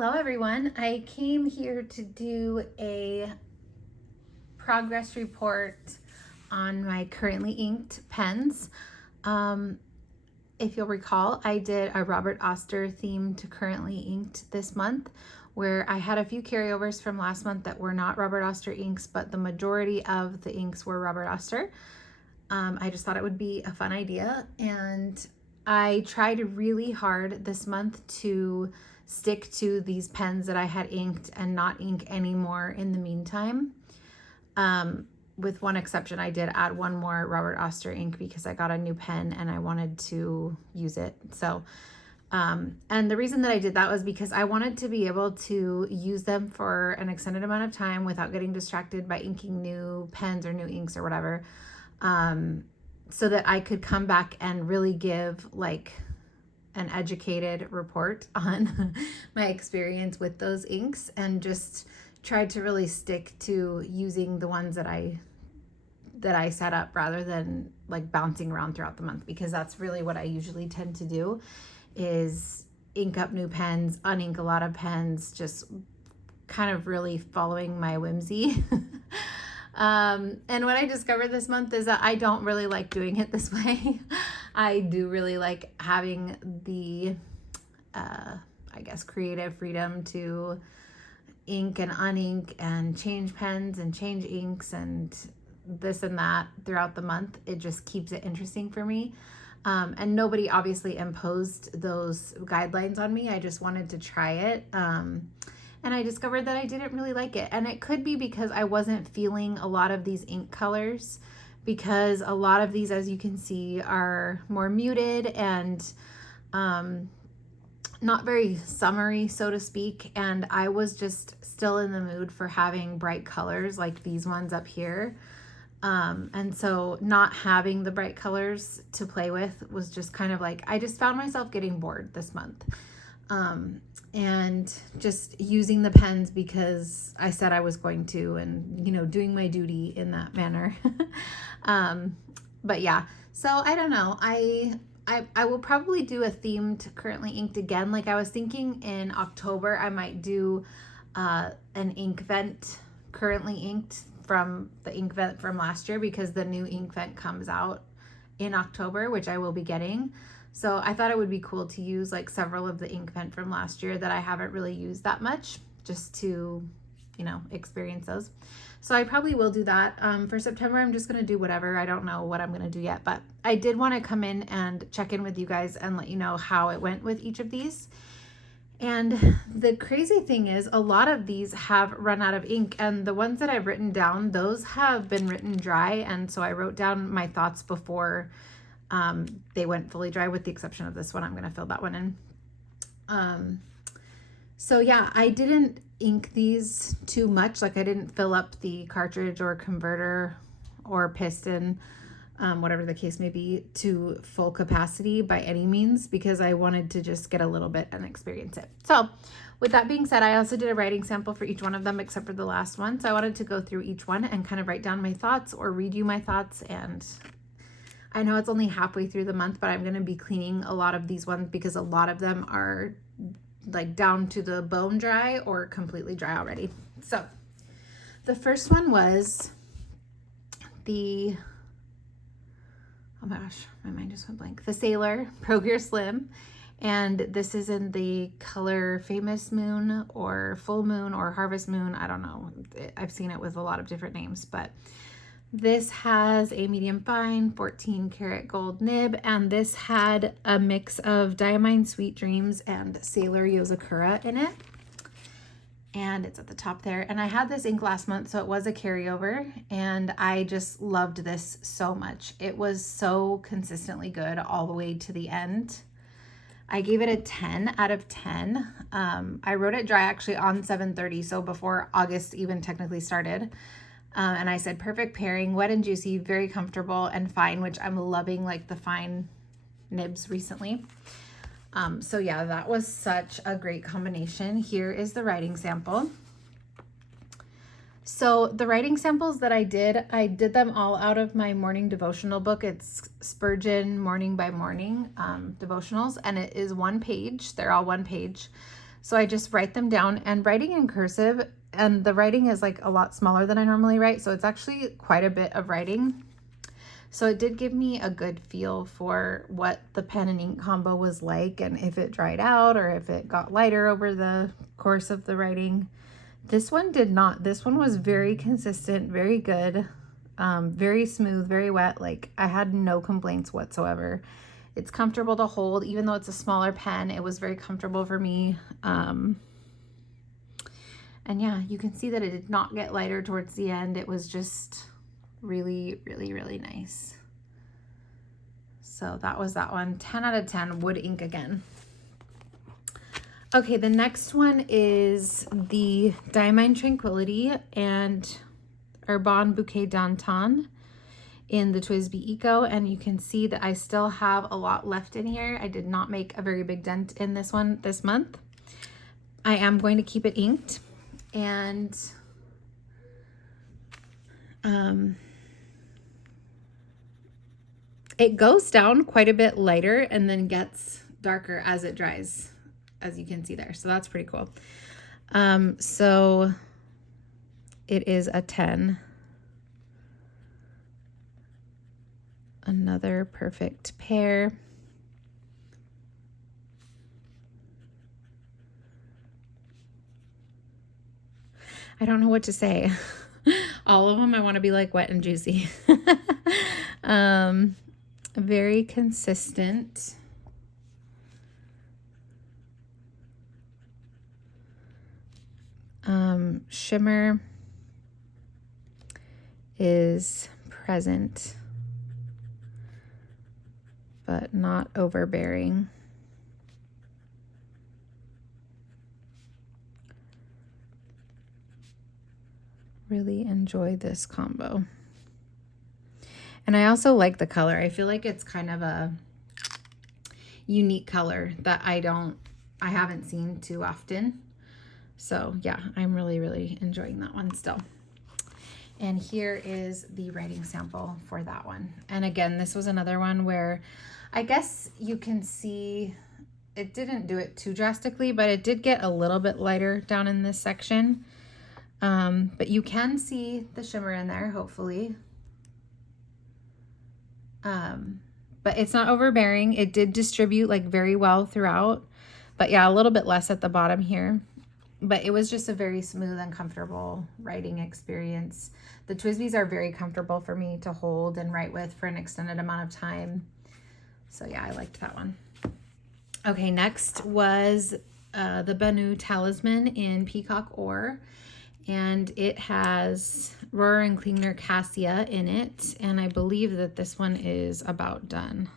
Hello everyone, I came here to do a progress report on my currently inked pens. If you'll recall, I did a Robert Auster themed currently inked this month, where I had a few carryovers from last month that were not Robert Auster inks, but the majority of the inks were Robert Auster. I just thought it would be a fun idea, and I tried really hard this month to stick to these pens that I had inked and not ink anymore in the meantime. With one exception, I did add one more Robert Auster ink because I got a new pen and I wanted to use it. So, and the reason that I did that was because I wanted to be able to use them for an extended amount of time without getting distracted by inking new pens or new inks or whatever. So that I could come back and really give like an educated report on my experience with those inks, and just tried to really stick to using the ones that I set up rather than like bouncing around throughout the month, because that's really what I usually tend to do, is ink up new pens, unink a lot of pens, just kind of really following my whimsy. And what I discovered this month is that I don't really like doing it this way. I do really like having the, I guess, creative freedom to ink and unink and change pens and change inks and this and that throughout the month. It just keeps it interesting for me. And nobody obviously imposed those guidelines on me. I just wanted to try it. And I discovered that I didn't really like it. And it could be because I wasn't feeling a lot of these ink colors, because a lot of these, as you can see, are more muted and not very summery, so to speak. And I was just still in the mood for having bright colors like these ones up here. And so not having the bright colors to play with was just kind of like, I just found myself getting bored this month. And just using the pens because I said I was going to, and, you know, doing my duty in that manner. But yeah, so I don't know. I will probably do a themed currently inked again. Like I was thinking in October, I might do, an ink vent currently inked from the ink vent from last year, because the new ink vent comes out in October, which I will be getting. So I thought it would be cool to use like several of the ink vent from last year that I haven't really used that much, just to, you know, experience those. So I probably will do that. For September, I'm just going to do whatever. I don't know what I'm going to do yet, but I did want to come in and check in with you guys and let you know how it went with each of these. And the crazy thing is, a lot of these have run out of ink, and the ones that I've written down, those have been written dry. And so I wrote down my thoughts before they went fully dry, with the exception of this one. I'm going to fill that one in. So yeah, I didn't ink these too much. Like I didn't fill up the cartridge or converter or piston, whatever the case may be, to full capacity by any means, because I wanted to just get a little bit and experience it. So with that being said, I also did a writing sample for each one of them except for the last one. So I wanted to go through each one and kind of write down my thoughts or read you my thoughts. And I know it's only halfway through the month, but I'm going to be cleaning a lot of these ones because a lot of them are like down to the bone dry or completely dry already. So the first one was the, oh my gosh, my mind just went blank. The Sailor Pro Gear Slim. And this is in the color Famous Moon or Full Moon or Harvest Moon. I don't know. I've seen it with a lot of different names, but this has a medium fine 14 karat gold nib, and this had a mix of Diamine Sweet Dreams and Sailor Yozakura in it. And it's at the top there. And I had this ink last month, so it was a carryover, and I just loved this so much. It was so consistently good all the way to the end. I gave it a 10 out of 10. I wrote it dry actually on 7/30, so before August even technically started. And I said perfect pairing, wet and juicy, very comfortable and fine, which I'm loving, like the fine nibs recently. So yeah, that was such a great combination. Here is the writing sample. So the writing samples that I did them all out of my morning devotional book. It's Spurgeon Morning by Morning devotionals, and it is one page. They're all one page. So I just write them down, and writing in cursive, and the writing is like a lot smaller than I normally write. So it's actually quite a bit of writing. So it did give me a good feel for what the pen and ink combo was like, and if it dried out or if it got lighter over the course of the writing. This one did not. This one was very consistent, very good, very smooth, very wet. Like, I had no complaints whatsoever. It's comfortable to hold, even though it's a smaller pen. It was very comfortable for me. And yeah, you can see that it did not get lighter towards the end. It was just really, really, really nice. So that was that one. 10 out of 10, wood ink again. Okay, the next one is the Diamond Tranquility and Urban Bouquet d'Antan in the Twis Bees Eco, and you can see that I still have a lot left in here. I did not make a very big dent in this one this month. I am going to keep it inked, and it goes down quite a bit lighter and then gets darker as it dries, as you can see there. So that's pretty cool. So it is a 10. Another perfect pair. I don't know what to say. All of them I want to be like wet and juicy. Very consistent. Shimmer is present, but not overbearing. Really enjoy this combo. And I also like the color. I feel like it's kind of a unique color that I haven't seen too often. So yeah, I'm really, really enjoying that one still. And here is the writing sample for that one. And again, this was another one where I guess you can see it didn't do it too drastically, but it did get a little bit lighter down in this section. But you can see the shimmer in there, hopefully. But it's not overbearing. It did distribute like very well throughout, but yeah, a little bit less at the bottom here. But it was just a very smooth and comfortable writing experience. The Twis Bees are very comfortable for me to hold and write with for an extended amount of time. So yeah, I liked that one. Okay, next was the Benu Talisman in Peacock Ore. And it has Rohrer and Klingner Cassia in it. And I believe that this one is about done.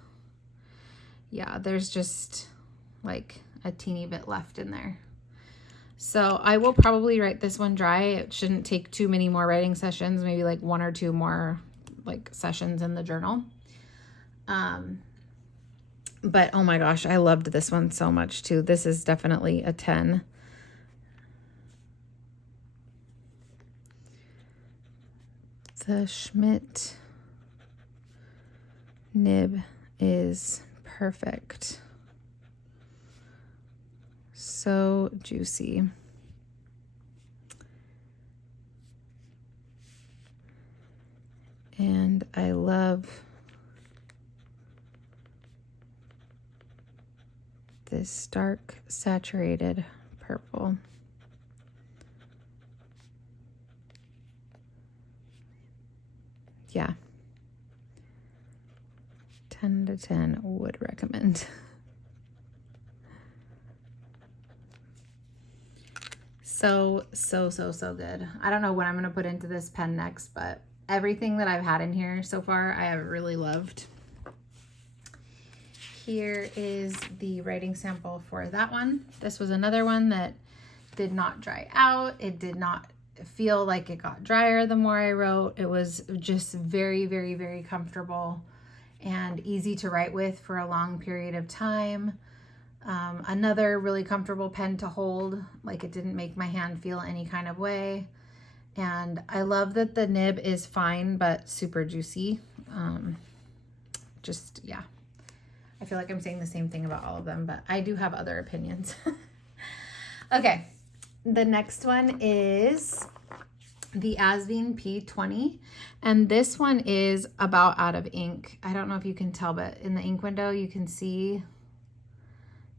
Yeah, there's just like a teeny bit left in there. So I will probably write this one dry. It shouldn't take too many more writing sessions, maybe like 1 or 2 more like sessions in the journal. But oh my gosh, I loved this one so much too. This is definitely a 10. The Schmidt nib is perfect. So juicy. And I love this dark saturated purple. Yeah. 10 to 10 would recommend. So good. I don't know what I'm going to put into this pen next, but everything that I've had in here so far, I have really loved. Here is the writing sample for that one. This was another one that did not dry out. It did not feel like it got drier the more I wrote. It was just very, very, very comfortable and easy to write with for a long period of time. Another really comfortable pen to hold, like it didn't make my hand feel any kind of way. And I love that the nib is fine but super juicy. Just, yeah. I feel like I'm saying the same thing about all of them, but I do have other opinions. Okay, the next one is the Asine P20, and this one is about out of ink. I don't know if you can tell, but in the ink window you can see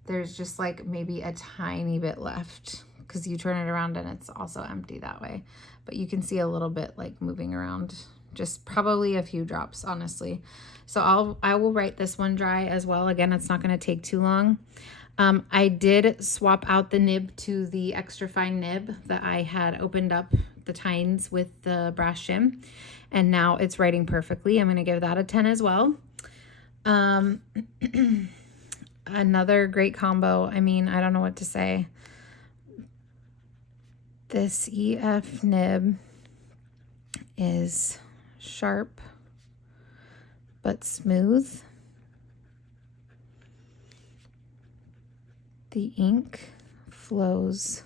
there's just like maybe a tiny bit left because you turn it around and it's also empty that way, but you can see a little bit like moving around, just probably a few drops, honestly. So I will write this one dry as well. Again, it's not going to take too long. I did swap out the nib to the extra fine nib that I had opened up the tines with the brass shim, and now it's writing perfectly. I'm going to give that a 10 as well. Another great combo. I mean, I don't know what to say. This EF nib is sharp but smooth. The ink flows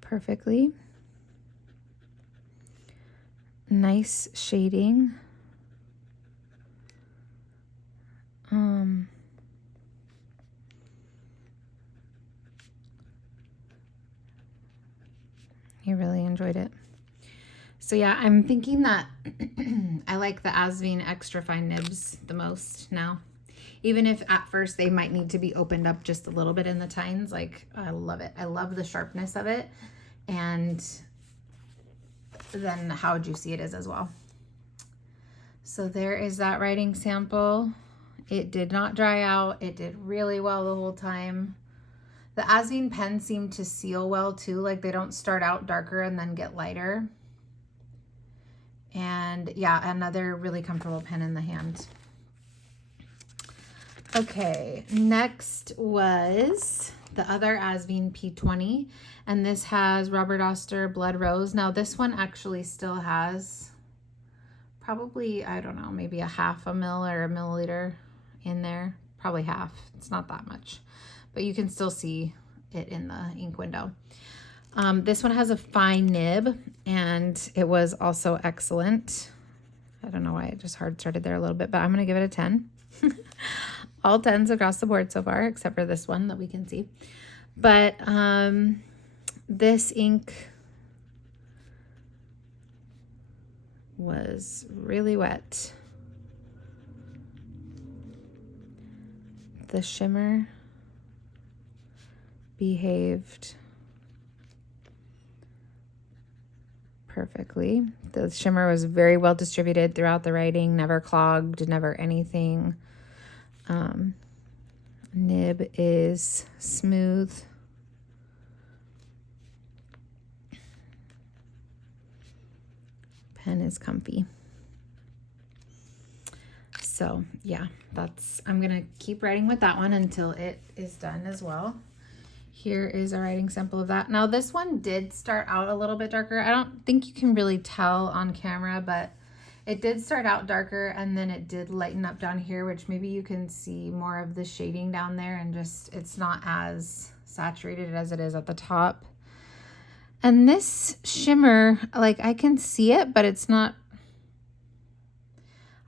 perfectly. Nice shading. I really enjoyed it. So yeah, I'm thinking that I like the Asine extra fine nibs the most now. Even if at first they might need to be opened up just a little bit in the tines, like I love it. I love the sharpness of it, and then how juicy it is as well. So there is that writing sample. It did not dry out. It did really well the whole time. The Asine pens seem to seal well too, like they don't start out darker and then get lighter. And yeah, another really comfortable pen in the hand. Okay, next was the other Asine P20, and this has Robert Auster Blood Rose. Now this one actually still has probably, I don't know, maybe a half a mil or a milliliter in there, probably half. It's not that much, but you can still see it in the ink window. This one has a fine nib, and it was also excellent. I don't know why it just hard started there a little bit, but I'm going to give it a 10. All 10s across the board so far, except for this one that we can see. But this ink was really wet. The shimmer behaved perfectly. The shimmer was very well distributed throughout the writing, never clogged, never anything. Nib is smooth. Pen is comfy. So yeah, I'm gonna keep writing with that one until it is done as well. Here is a writing sample of that. Now this one did start out a little bit darker. I don't think you can really tell on camera, but it did start out darker and then it did lighten up down here, which maybe you can see more of the shading down there, and just it's not as saturated as it is at the top. And this shimmer, like I can see it, but it's not,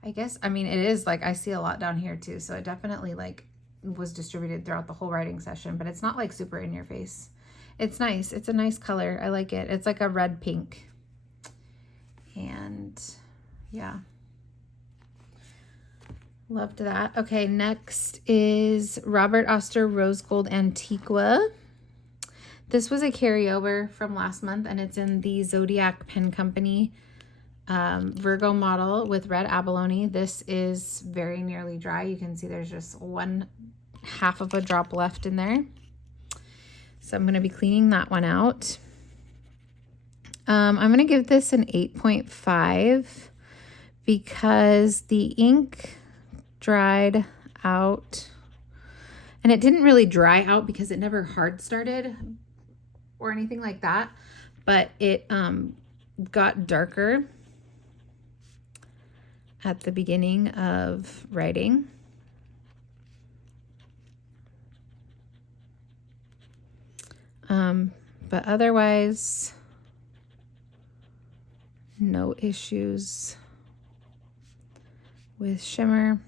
I guess, I mean, it is like, I see a lot down here too. So it definitely like was distributed throughout the whole writing session, but it's not like super in your face. It's nice. It's a nice color. I like it. It's like a red pink. And yeah, loved that. Okay, next is Robert Auster Rose Gold Antiqua. This was a carryover from last month, and it's in the Zodiac Pen Company Virgo model with red abalone. This is very nearly dry. You can see there's just 1/2 of a drop left in there. So I'm going to be cleaning that one out. I'm going to give this an 8.5 because the ink dried out, and it didn't really dry out because it never hard started or anything like that, but it got darker at the beginning of writing. But otherwise, no issues with shimmer,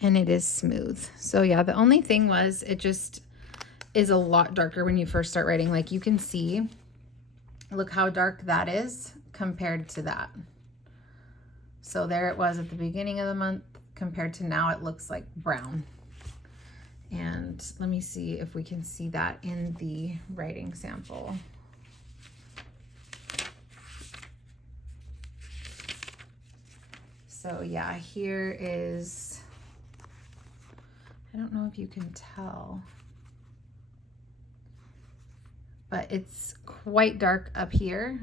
and it is smooth. So yeah, the only thing was it just is a lot darker when you first start writing. Like you can see, look how dark that is compared to that. So there it was at the beginning of the month compared to now it looks like brown. And let me see if we can see that in the writing sample. So yeah, here is, I don't know if you can tell, but it's quite dark up here,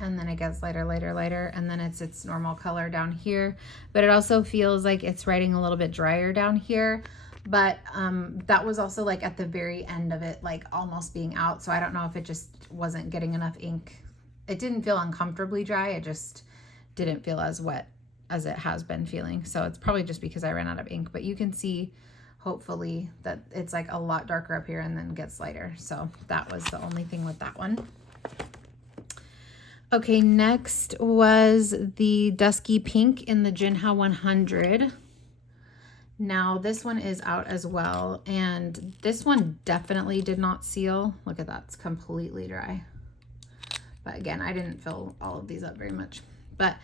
and then it gets lighter, lighter, lighter, and then it's its normal color down here. But it also feels like it's writing a little bit drier down here. But that was also like at the very end of it, like almost being out. So I don't know if it just wasn't getting enough ink. It didn't feel uncomfortably dry. It just didn't feel as wet as it has been feeling. So it's probably just because I ran out of ink, but you can see hopefully that it's like a lot darker up here and then gets lighter. So that was the only thing with that one. Okay, next was the Dusky Pink in the Jinhao 100. Now this one is out as well, and this one definitely did not seal. Look at that, it's completely dry. But again, I didn't fill all of these up very much, but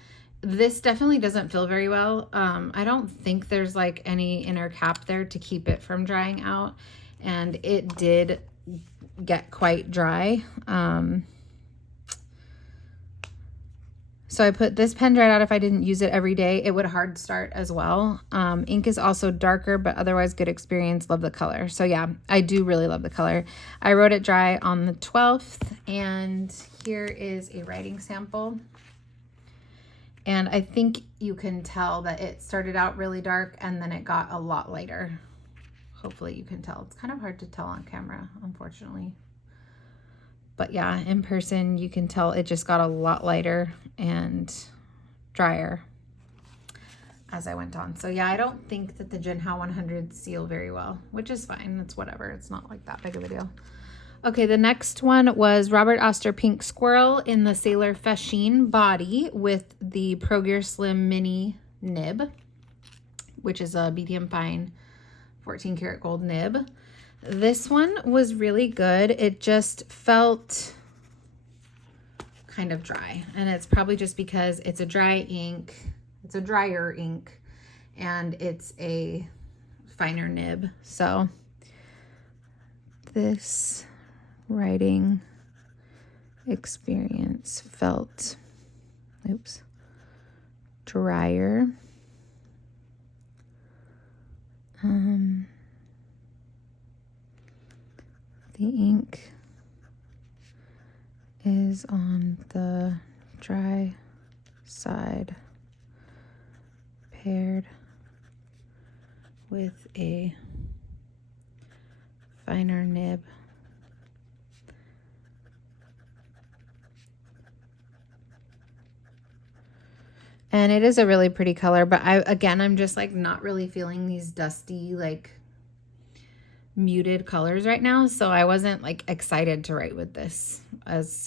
this definitely doesn't fill very well. I don't think there's like any inner cap there to keep it from drying out, and it did get quite dry. So I put this pen dried out. If I didn't use it every day, it would hard start as well. Ink is also darker, but otherwise good experience. Love the color. So yeah, I do really love the color. I wrote it dry on the 12th, and here is a writing sample. And I think you can tell that it started out really dark and then it got a lot lighter. Hopefully you can tell. It's kind of hard to tell on camera, unfortunately. But yeah, in person, you can tell it just got a lot lighter and drier as I went on. So yeah, I don't think that the Jinhao 100 seal very well, which is fine. It's whatever. It's not like that big of a deal. Okay, the next one was Robert Auster Pink Squirrel in the Sailor Fascine body with the Pro Gear Slim Mini nib, which is a medium fine 14 karat gold nib. This one was really good. It just felt kind of dry, and it's probably just because it's a dry ink. It's a drier ink, and it's a finer nib. So this writing experience felt, drier. The ink is on the dry side paired with a finer nib. And it is a really pretty color, but I'm just like not really feeling these dusty, like muted colors right now. So I wasn't like excited to write with this,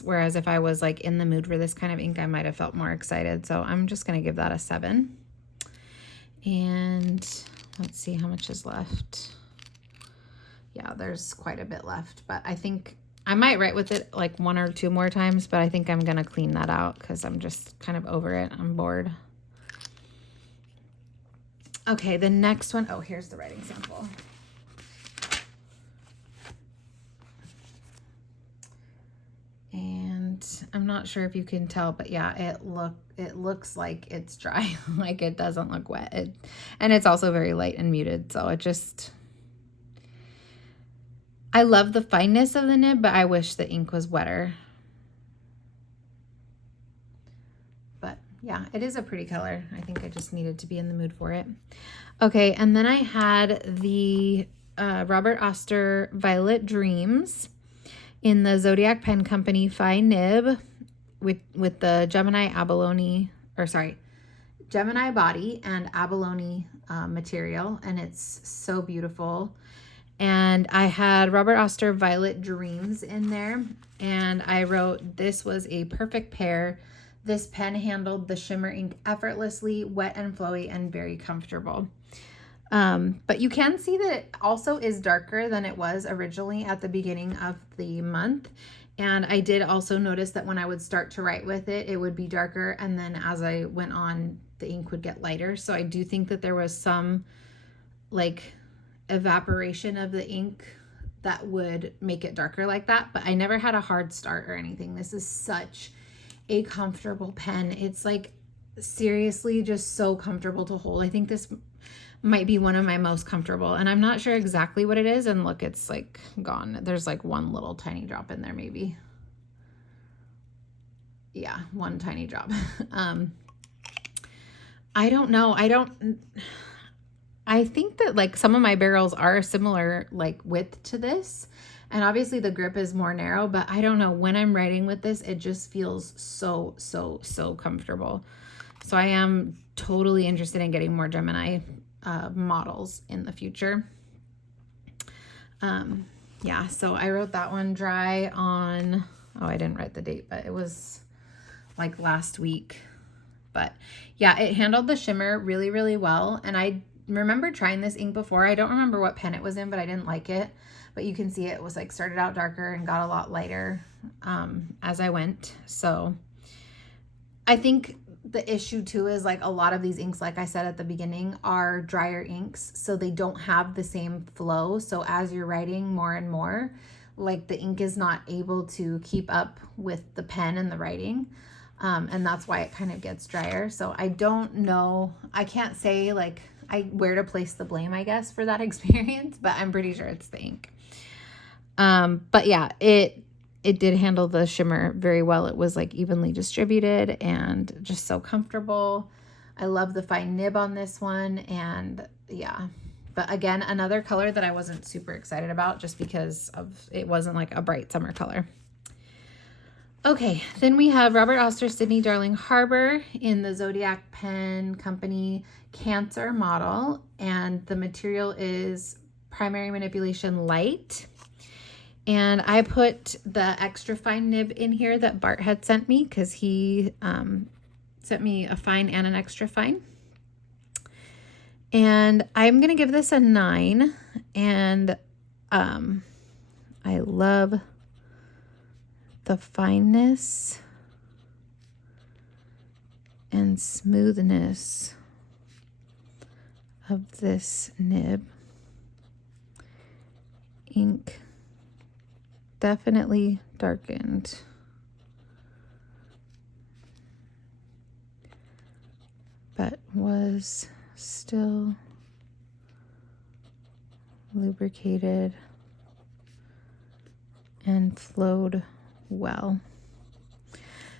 whereas if I was like in the mood for this kind of ink, I might have felt more excited. So I'm just going to give that a 7. And let's see how much is left. Yeah, there's quite a bit left, but I think I might write with it like 1 or 2 more times, but I think I'm going to clean that out because I'm just kind of over it. I'm bored. Okay, the next one. Oh, here's the writing sample. And I'm not sure if you can tell, but yeah, it looks like it's dry. Like it doesn't look wet. And it's also very light and muted, so it just, I love the fineness of the nib, but I wish the ink was wetter. But yeah, it is a pretty color. I think I just needed to be in the mood for it. Okay, and then I had the Robert Auster Violet Dreams in the Zodiac Pen Company Fine Nib with the Gemini body and abalone material, and it's so beautiful. And I had Robert Auster Violet Dreams in there, and I wrote, this was a perfect pair. This pen handled the shimmer ink effortlessly, wet and flowy and very comfortable. But you can see that it also is darker than it was originally at the beginning of the month. And I did also notice that when I would start to write with it, it would be darker. And then as I went on, the ink would get lighter. So I do think that there was some like evaporation of the ink that would make it darker like that. But I never had a hard start or anything. This is such a comfortable pen. It's like seriously just so comfortable to hold. I think this might be one of my most comfortable, and I'm not sure exactly what it is. And look, it's like gone. There's like one little tiny drop in there, maybe. Yeah, one tiny drop. I don't know. I think that like some of my barrels are similar like width to this, and obviously the grip is more narrow, but I don't know, when I'm writing with this, it just feels so comfortable. So I am totally interested in getting more Gemini models in the future. Yeah, so I wrote that one dry on, oh, I didn't write the date, but it was like last week. But yeah, it handled the shimmer really well. And I remember trying this ink before. I don't remember what pen it was in, but I didn't like it. But you can see it was like started out darker and got a lot lighter as I went. So I think the issue too is like a lot of these inks, like I said at the beginning, are drier inks, so they don't have the same flow. So as you're writing more and more, like the ink is not able to keep up with the pen and the writing, and that's why it kind of gets drier. So I don't know, I can't say like where to place the blame, I guess, for that experience, but I'm pretty sure it's the ink. But yeah, it did handle the shimmer very well. It was like evenly distributed and just so comfortable. I love the fine nib on this one. And yeah, but again, another color that I wasn't super excited about just because it wasn't like a bright summer color. Okay, then we have Robert Auster Sydney Darling Harbor in the Zodiac Pen Company Cancer model. And the material is Primary Manipulation Light. And I put the extra fine nib in here that Bart had sent me because he sent me a fine and an extra fine. And I'm going to give this a 9. And I love the fineness and smoothness of this nib. Ink definitely darkened. But was still lubricated and flowed well.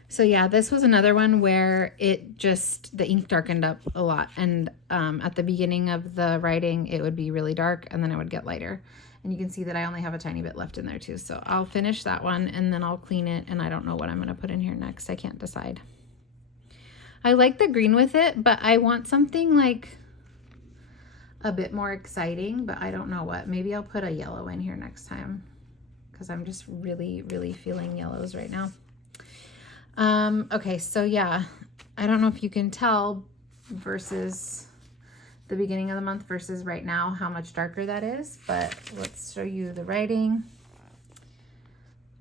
So yeah, this was another one where the ink darkened up a lot. And at the beginning of the writing, it would be really dark and then it would get lighter. And you can see that I only have a tiny bit left in there too. So I'll finish that one and then I'll clean it. And I don't know what I'm going to put in here next. I can't decide. I like the green with it, but I want something like a bit more exciting, but I don't know what. Maybe I'll put a yellow in here next time because I'm just really feeling yellows right now. Okay, so yeah, I don't know if you can tell versus the beginning of the month versus right now how much darker that is, but let's show you the writing.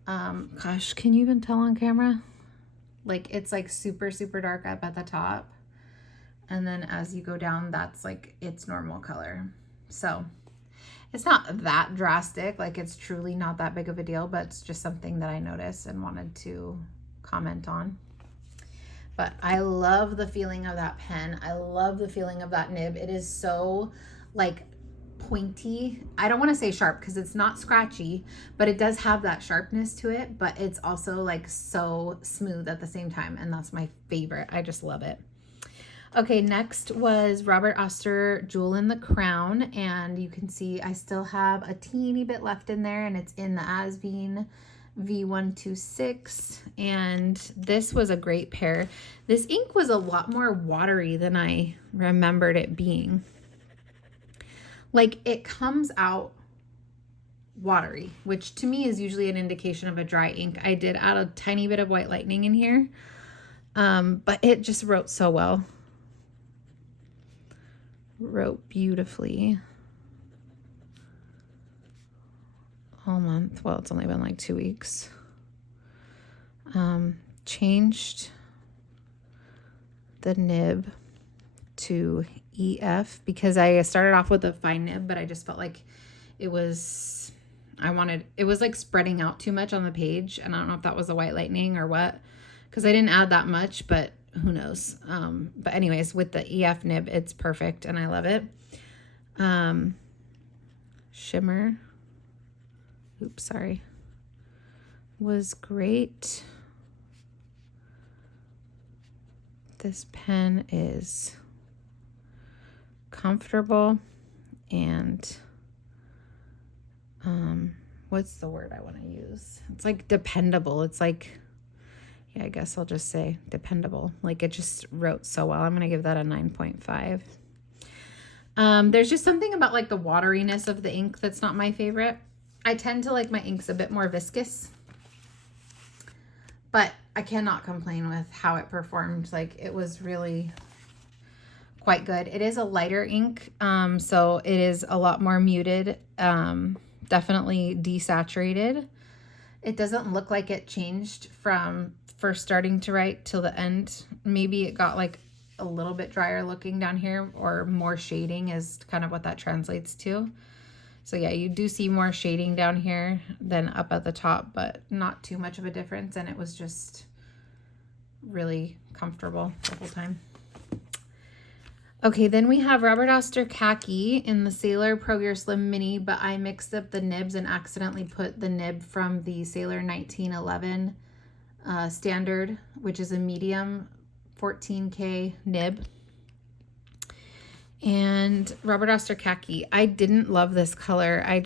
Gosh, can you even tell on camera? Like it's like super dark up at the top, and then as you go down, that's like its normal color. So it's not that drastic, like it's truly not that big of a deal, but it's just something that I noticed and wanted to comment on. But I love the feeling of that pen. I love the feeling of that nib. It is so like pointy. I don't want to say sharp because it's not scratchy, but it does have that sharpness to it, but it's also like so smooth at the same time. And that's my favorite. I just love it. Okay, next was Robert Auster Jewel in the Crown. And you can see I still have a teeny bit left in there, and it's in the Asine V126, and this was a great pair. This ink was a lot more watery than I remembered it being. Like it comes out watery, which to me is usually an indication of a dry ink. I did add a tiny bit of White Lightning in here, but it just wrote so well. wrote beautifully all month. Well, it's only been like 2 weeks. Changed the nib to EF because I started off with a fine nib, but I just felt like it was like spreading out too much on the page, and I don't know if that was the white lightning or what, because I didn't add that much, but who knows. But anyways, with the EF nib, it's perfect and I love it. Shimmer, oops, sorry, was great. This pen is comfortable and what's the word I want to use? It's like dependable. It's like, yeah, I guess I'll just say dependable. Like it just wrote so well. I'm going to give that a 9.5. There's just something about like the wateriness of the ink that's not my favorite. I tend to like my inks a bit more viscous, but I cannot complain with how it performed. Like it was really quite good. It is a lighter ink, so it is a lot more muted, definitely desaturated. It doesn't look like it changed from first starting to write till the end. Maybe it got like a little bit drier looking down here, or more shading is kind of what that translates to. So yeah, you do see more shading down here than up at the top, but not too much of a difference. And it was just really comfortable the whole time. Okay, then we have Robert Auster Khaki in the Sailor Pro Gear Slim Mini, but I mixed up the nibs and accidentally put the nib from the Sailor 1911 Standard, which is a medium 14K nib. And Robert Auster Khaki, I didn't love this color. I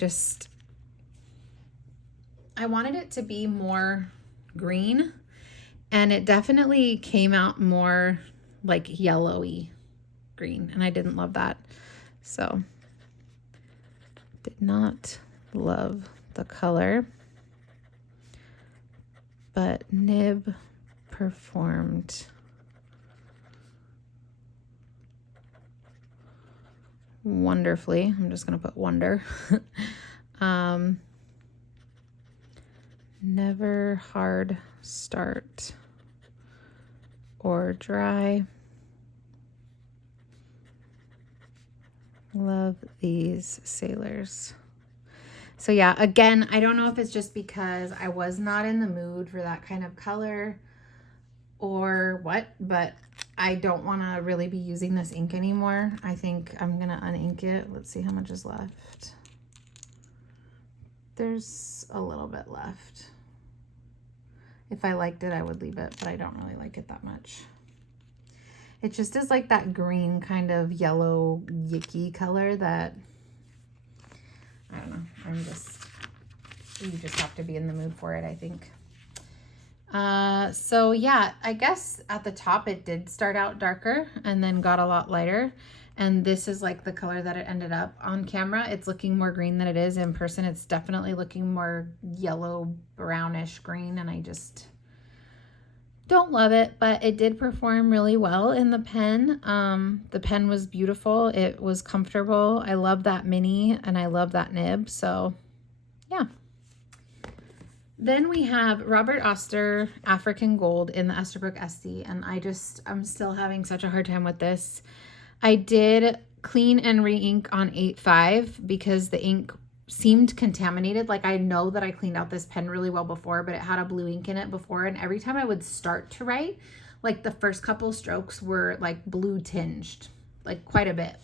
wanted it to be more green, and it definitely came out more like yellowy green, and I didn't love that. So did not love the color, but nib performed wonderfully. I'm just going to put wonder. Never hard start or dry. Love these sailors. So yeah, again, I don't know if it's just because I was not in the mood for that kind of color or what, but I don't want to really be using this ink anymore. I think I'm going to unink it. Let's see how much is left. There's a little bit left. If I liked it, I would leave it, but I don't really like it that much. It just is like that green kind of yellow yicky color that, I don't know, you just have to be in the mood for it, I think. So yeah, I guess at the top it did start out darker and then got a lot lighter. And this is like the color that it ended up on camera. It's looking more green than it is in person. It's definitely looking more yellow, brownish green, and I just don't love it, but it did perform really well in the pen. The pen was beautiful. It was comfortable. I love that mini and I love that nib. So yeah. Then we have Robert Auster African Gold in the Esterbrook SC, and I'm still having such a hard time with this. I did clean and re-ink on 8.5 because the ink seemed contaminated. Like I know that I cleaned out this pen really well before, but it had a blue ink in it before, and every time I would start to write, like the first couple strokes were like blue tinged, like quite a bit.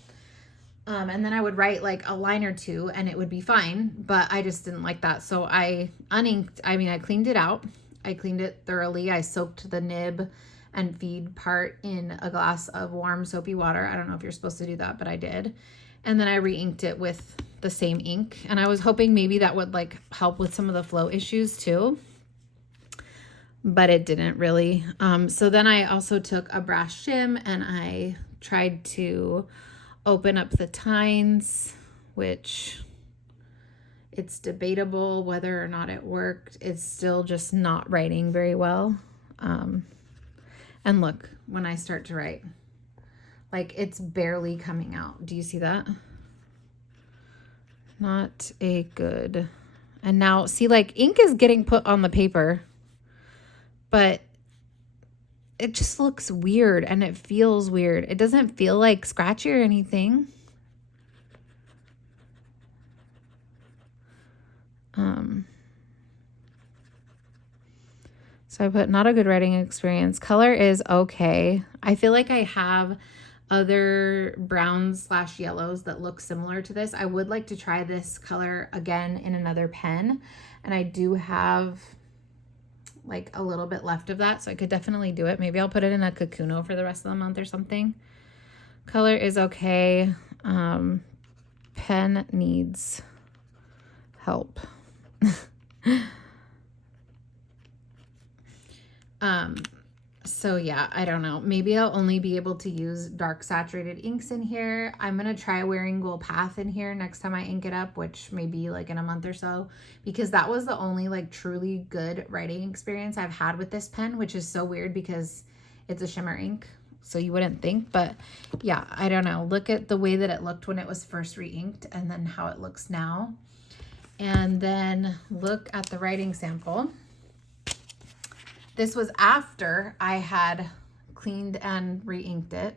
And then I would write like a line or two and it would be fine, but I just didn't like that. So I uninked, I cleaned it out. I cleaned it thoroughly. I soaked the nib and feed part in a glass of warm soapy water. I don't know if you're supposed to do that, but I did. And then I re-inked it with the same ink. And I was hoping maybe that would like help with some of the flow issues too, but it didn't really. So then I also took a brass shim and I tried to open up the tines, which it's debatable whether or not it worked. It's still just not writing very well. And look, when I start to write, Like it's barely coming out. Do you see that? Not a good. And now see, like ink is getting put on the paper, but it just looks weird and it feels weird. It doesn't feel like scratchy or anything. So I put not a good writing experience. Color is okay. I feel like I have other browns / yellows that look similar to this. I would like to try this color again in another pen. And I do have like a little bit left of that, so I could definitely do it. Maybe I'll put it in a Kakuno for the rest of the month or something. Color is okay. Pen needs help. So yeah, I don't know. Maybe I'll only be able to use dark saturated inks in here. I'm going to try wearing Gold Path in here next time I ink it up, which may be like in a month or so, because that was the only like truly good writing experience I've had with this pen, which is so weird because it's a shimmer ink. So you wouldn't think, but yeah, I don't know. Look at the way that it looked when it was first re-inked and then how it looks now. And then look at the writing sample. This was after I had cleaned and re-inked it.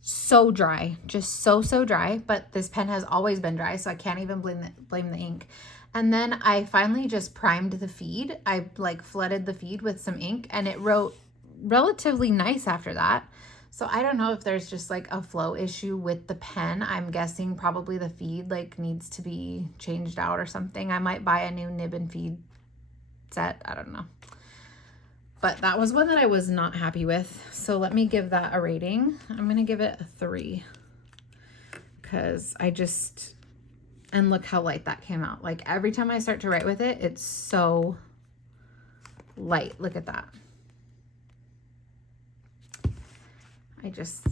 So dry, just so dry, but this pen has always been dry, so I can't even blame the ink. And then I finally just primed the feed. I like flooded the feed with some ink and it wrote relatively nice after that. So I don't know if there's just like a flow issue with the pen. I'm guessing probably the feed like needs to be changed out or something. I might buy a new nib and feed set. I don't know. But that was one that I was not happy with. So let me give that a rating. I'm going to give it a 3 because and look how light that came out. Like every time I start to write with it, it's so light. Look at that. I just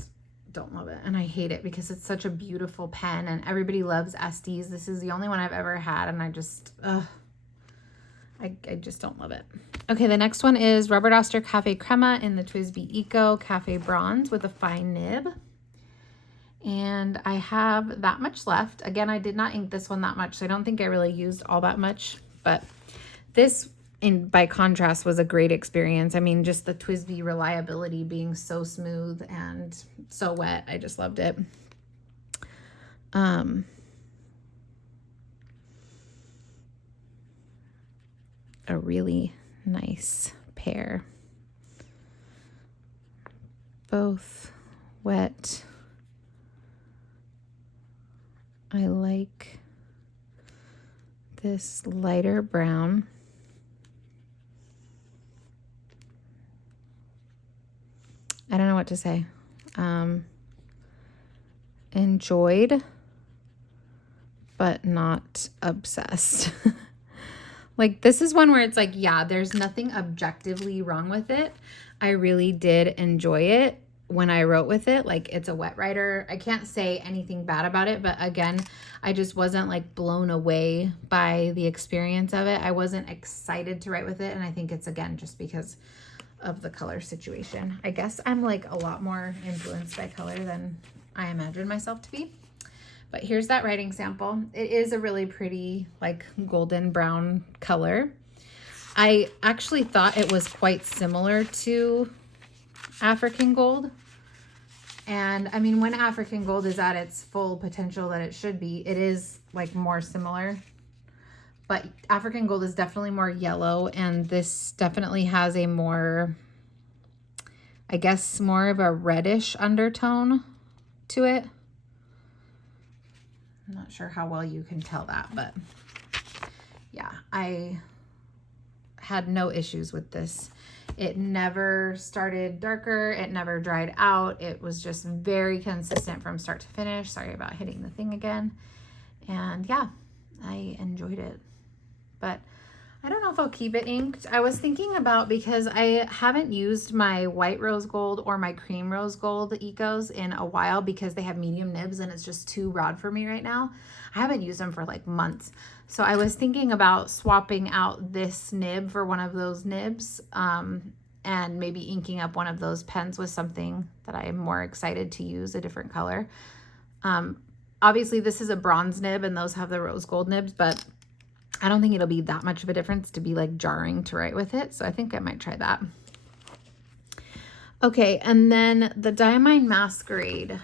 don't love it. And I hate it because it's such a beautiful pen and everybody loves Estes. This is the only one I've ever had. And I just don't love it. Okay, the next one is Robert Auster Cafe Crema in the Twis Bees Eco Cafe Bronze with a fine nib. And I have that much left. Again, I did not ink this one that much, so I don't think I really used all that much. But this, by contrast, was a great experience. I mean, just the Twis Bees reliability being so smooth and so wet. I just loved it. A really nice pair. Both wet. I like this lighter brown. I don't know what to say. Enjoyed, but not obsessed. Like this is one where it's like, yeah, there's nothing objectively wrong with it. I really did enjoy it when I wrote with it. Like it's a wet writer. I can't say anything bad about it, but again, I just wasn't like blown away by the experience of it. I wasn't excited to write with it. And I think it's again, just because of the color situation. I guess I'm like a lot more influenced by color than I imagined myself to be. But here's that writing sample. It is a really pretty like golden brown color. I actually thought it was quite similar to African Gold. And I mean, when African Gold is at its full potential that it should be, it is like more similar. But African Gold is definitely more yellow, and this definitely has a more, I guess, more of a reddish undertone to it. I'm not sure how well you can tell that, but yeah, I had no issues with this. It never started darker. It never dried out. It was just very consistent from start to finish. Sorry about hitting the thing again. And yeah, I enjoyed it. But I don't know if I'll keep it inked. I was thinking about, because I haven't used my white rose gold or my cream rose gold Ecos in a while because they have medium nibs and it's just too broad for me right now. I haven't used them for like months. So I was thinking about swapping out this nib for one of those nibs and maybe inking up one of those pens with something that I am more excited to use, a different color. Obviously this is a bronze nib and those have the rose gold nibs, but I don't think it'll be that much of a difference to be like jarring to write with it. So I think I might try that. Okay, and then the Diamine Masquerade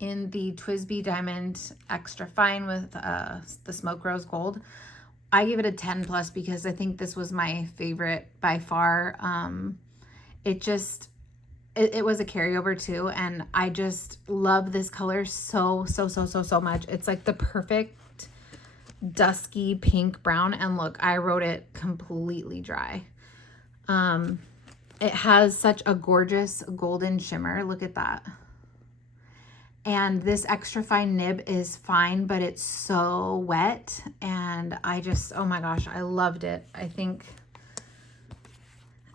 in the Twis Bees Diamond Extra Fine with the Smoke Rose Gold. I give it a 10 plus because I think this was my favorite by far. It was a carryover too, and I just love this color so much. It's like the perfect dusky pink brown, and look, I wrote it completely dry. It has such a gorgeous golden shimmer. Look at that. And this extra fine nib is fine, but it's so wet, and I just, oh my gosh, I loved it. I think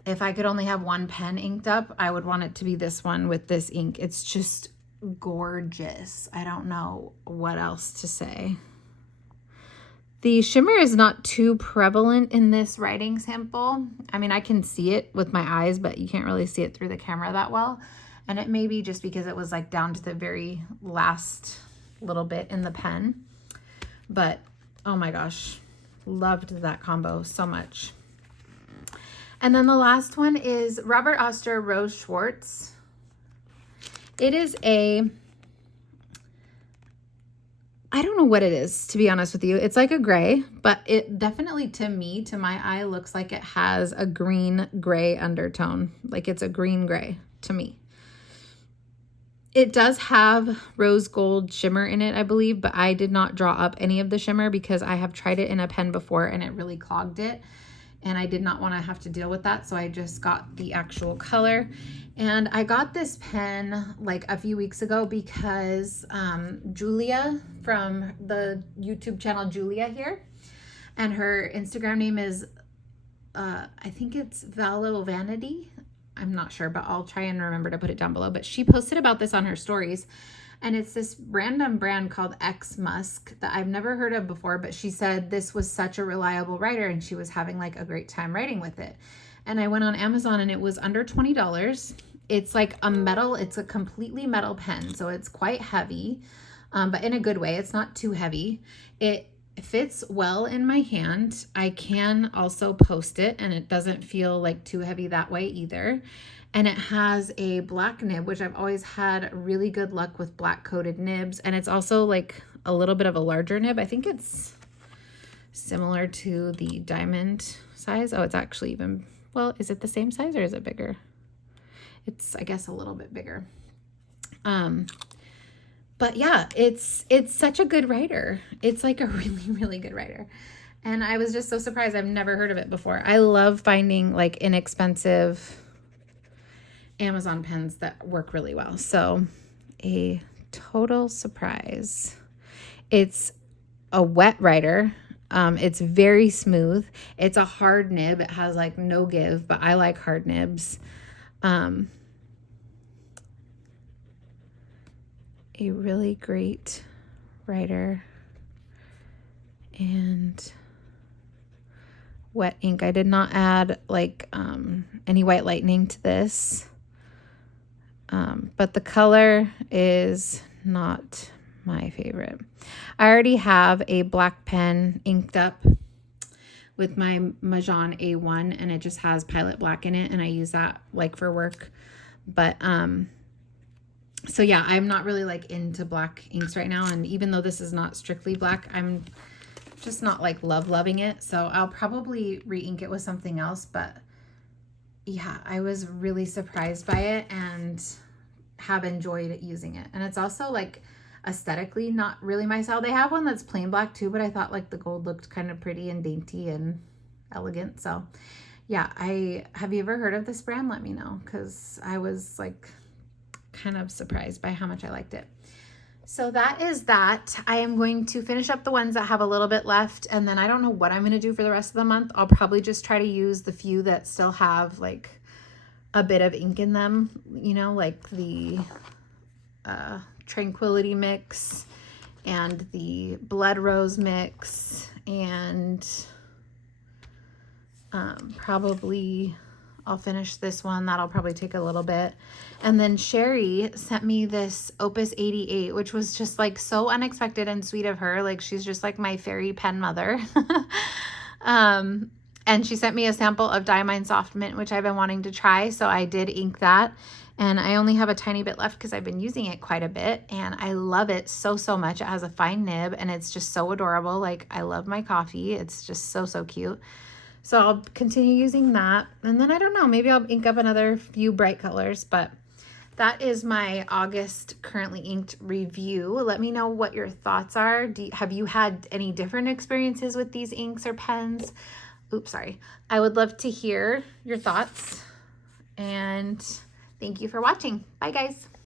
if I could only have one pen inked up, I would want it to be this one with this ink. It's just gorgeous. I don't know what else to say. The shimmer is not too prevalent in this writing sample. I mean, I can see it with my eyes, but you can't really see it through the camera that well. And it may be just because it was like down to the very last little bit in the pen. But oh my gosh, loved that combo so much. And then the last one is Robert Auster Rose Schwartz. It is a, I don't know what it is, to be honest with you. It's like a gray, but it definitely, to me, to my eye, looks like it has a green gray undertone. Like it's a green gray to me. It does have rose gold shimmer in it, I believe, but I did not draw up any of the shimmer because I have tried it in a pen before and it really clogged it. And I did not want to have to deal with that, so I just got the actual color. And I got this pen like a few weeks ago because Julia from the YouTube channel Julia here, and her Instagram name is, I think it's Valo Vanity. I'm not sure, but I'll try and remember to put it down below. But she posted about this on her stories, and it's this random brand called X Musk that I've never heard of before, but she said this was such a reliable writer and she was having like a great time writing with it. And I went on Amazon and it was under $20. It's like a metal, it's a completely metal pen, so it's quite heavy, but in a good way. It's not too heavy. It fits well in my hand. I can also post it and it doesn't feel like too heavy that way either. And it has a black nib, which I've always had really good luck with black coated nibs. And it's also like a little bit of a larger nib. I think it's similar to the diamond size. Oh, it's actually even, well, is it the same size or is it bigger? It's, I guess, a little bit bigger. But yeah, it's such a good writer. It's like a really good writer. And I was just so surprised. I've never heard of it before. I love finding like inexpensive Amazon pens that work really well. So a total surprise. It's a wet writer. It's very smooth. It's a hard nib. It has like no give, but I like hard nibs. A really great writer. And wet ink. I did not add like any white lightning to this. But the color is not my favorite. I already have a black pen inked up with my Majan A1 and it just has Pilot Black in it and I use that like for work. But so yeah, I'm not really like into black inks right now, and even though this is not strictly black, I'm just not like loving it. So I'll probably re-ink it with something else, but yeah, I was really surprised by it and have enjoyed using it. And it's also like aesthetically not really my style. They have one that's plain black too, but I thought like the gold looked kind of pretty and dainty and elegant. So yeah, have you ever heard of this brand? Let me know, because I was like kind of surprised by how much I liked it. So that is that. I am going to finish up the ones that have a little bit left, and then I don't know what I'm going to do for the rest of the month. I'll probably just try to use the few that still have like a bit of ink in them, you know, like the Tranquility mix and the Blood Rose mix, and probably I'll finish this one. That'll probably take a little bit. And then Sherry sent me this Opus 88, which was just like so unexpected and sweet of her. Like she's just like my fairy pen mother. And she sent me a sample of Diamine Soft Mint, which I've been wanting to try. So I did ink that. And I only have a tiny bit left because I've been using it quite a bit. And I love it so, so much. It has a fine nib and it's just so adorable. Like I love my coffee. It's just so, so cute. So I'll continue using that. And then I don't know, maybe I'll ink up another few bright colors, but that is my August currently inked review. Let me know what your thoughts are. Have you had any different experiences with these inks or pens? Oops, sorry. I would love to hear your thoughts. And thank you for watching. Bye, guys.